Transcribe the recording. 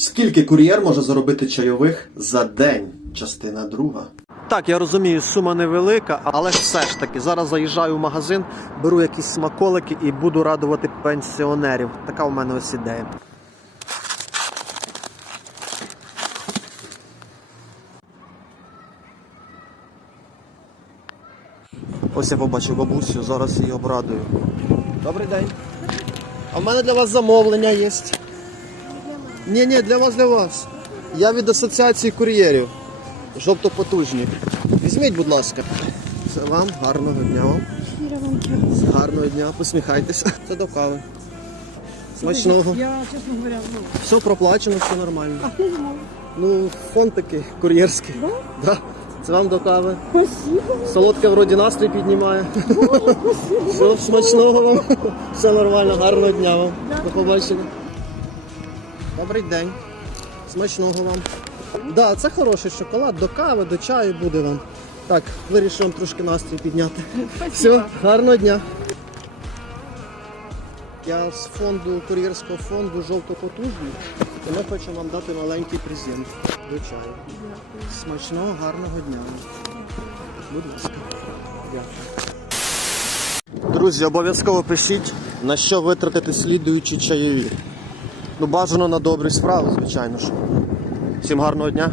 Скільки кур'єр може заробити чайових за день? Частина друга. Так, я розумію, сума невелика, але все ж таки зараз заїжджаю в магазин, беру якісь смаколики і буду радувати пенсіонерів. Така у мене ось ідея. Ось я побачив бабусю, зараз її обрадую. Добрий день. А в мене для вас замовлення є. Ні, ні, для вас, для вас. Я від асоціації кур'єрів. Жовтопотужні. Візьміть, будь ласка. Це вам, гарного дня вам. Гарного дня, посміхайтеся. Це до кави. Смачного. Я, чесно говоря, ну, Все проплачено, все нормально. а хто знав? Ну, фонд такий кур'єрський. Да? Да. Це вам до кави. Спасибо. Солодке вроді настрій піднімає. Все, смачного вам. Все нормально, гарного дня вам. До побачення. Добрий день. Смачного вам. Да, це хороший шоколад. До кави, до чаю буде вам. Так, вирішив вам трошки настрій підняти. Все, гарного дня. Я з фонду кур'єрського фонду жовтопотужний. І ми хочемо вам дати маленький презент до чаю. Смачного, гарного дня. Будь ласка. Дякую. Друзі, обов'язково пишіть, на що витратити слідуючі чайові. Ну, бажано на добрі справи, звичайно ж. Всім гарного дня.